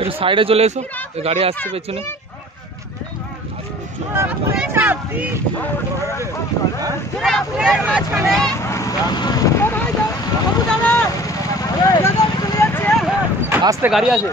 একটু সাইডে চলে এসো, গাড়ি আসছে পেছনে। আসতে গাড়ি আছে।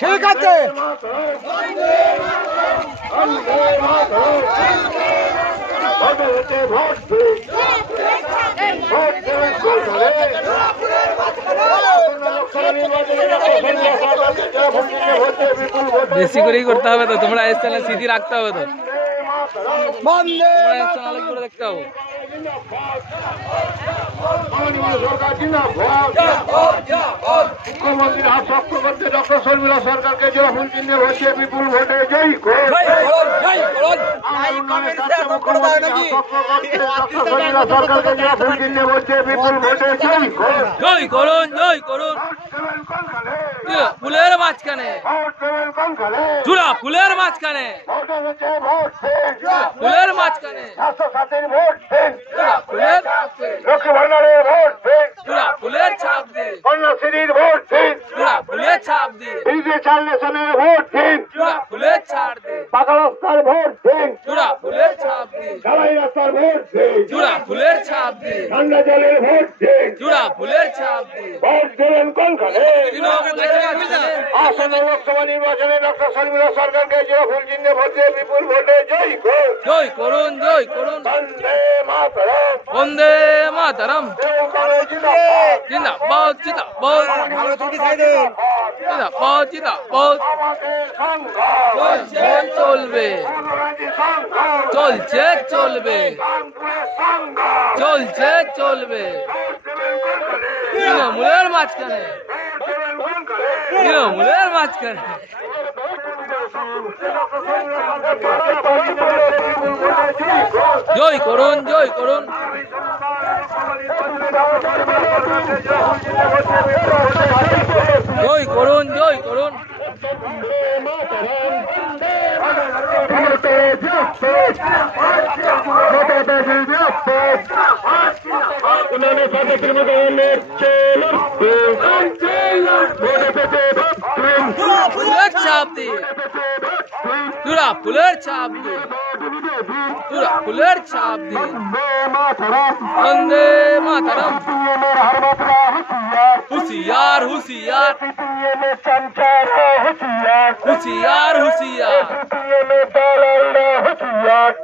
ঠিক আছে, বেশি করেই করতে হবে তো, তোমরা এস চ্যানেল স্মৃতি রাখতে হবে তো, দেখতে হবে। মুখ্যমন্ত্রীর হাত শক্ত করতে ডক্টর শর্মিলা সরকারকে জোড়া ফুল চিহ্নে ভোটে বিপুল ভোটে জয় করুন। সরকারকে জোড়া ফুল চিহ্নে ভোটে বিপুল ভোটে জয় করুন। জয় করুন, জয় করুন। ফুলের মাঝখানে, জোড়া ফুলের মাঝখানে, ফুলের মাঝখানে, লক্ষ্মী ভান্ডারের ভোট দিন, ফুলের ছাপ দিন, কন্যাশ্রীর ভোট দিন, ফুলের ছাপ দিন, চাল নেশনের ভোট দিন, ফুলের ছাড় দিন, পাকা রাস্তার ভোট দিন, ফুলের ছাপ দিন, ঢালাই রাস্তার ভোট দিন, ফুলের ছাপ দিন, ঠান্ডা জলের ভোট দিন, ফুলের ছাপ দিন। ভোট দেবেন কোনখানে? আসন্ন লোকসভা নির্বাচনে ডক্টর শর্মিলা সরকারকে জোড়া ফুল চিহ্নে ভোটে বিপুল ভোটে জয় করুন। জয় করুন, জয় করুন। বন্দে মাতরম, বন্দে মাতরম। জিন্দাবাদ, জিন্দাবাদ, জিন্দাবাদ, জিন্দাবাদ। চলছে চলবে, চলছে চলবে, চলছে চলবে। তৃণমূলের মাঝখানে, তৃণমূলের মাঝখানে। জয় করুন, জয় করুন। জয় করুন, জয় করুন। ফুলের ছাপ দিয়ে, ফুলের ছাপ দিয়ে, ফুলের ছাপ দিয়ে। বন্দে মাতরম। হুশিয়ার, হুশিয়ার, হুশিয়ার, হুশিয়ার,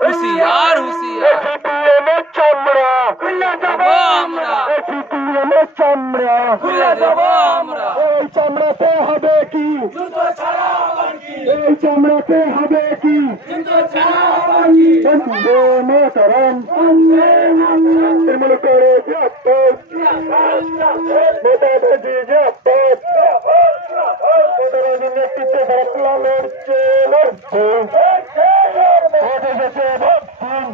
হুশিয়ার, হুশিয়ার। খুলে দেবো আমরা, খুলে দেবো আমরা। এই চামড়াতে হবে কি? এই চামড়াতে হবে কি? বন্দে মাতরম। তৃণমূল করে নেতাজি জাপাত, নেতৃত্বে লড়ছে লড়ছে। এসেছে ভোট দিন,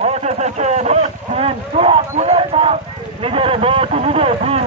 ভোট এসেছে ভোট দিন, নিজের ভোট নিজে দিন।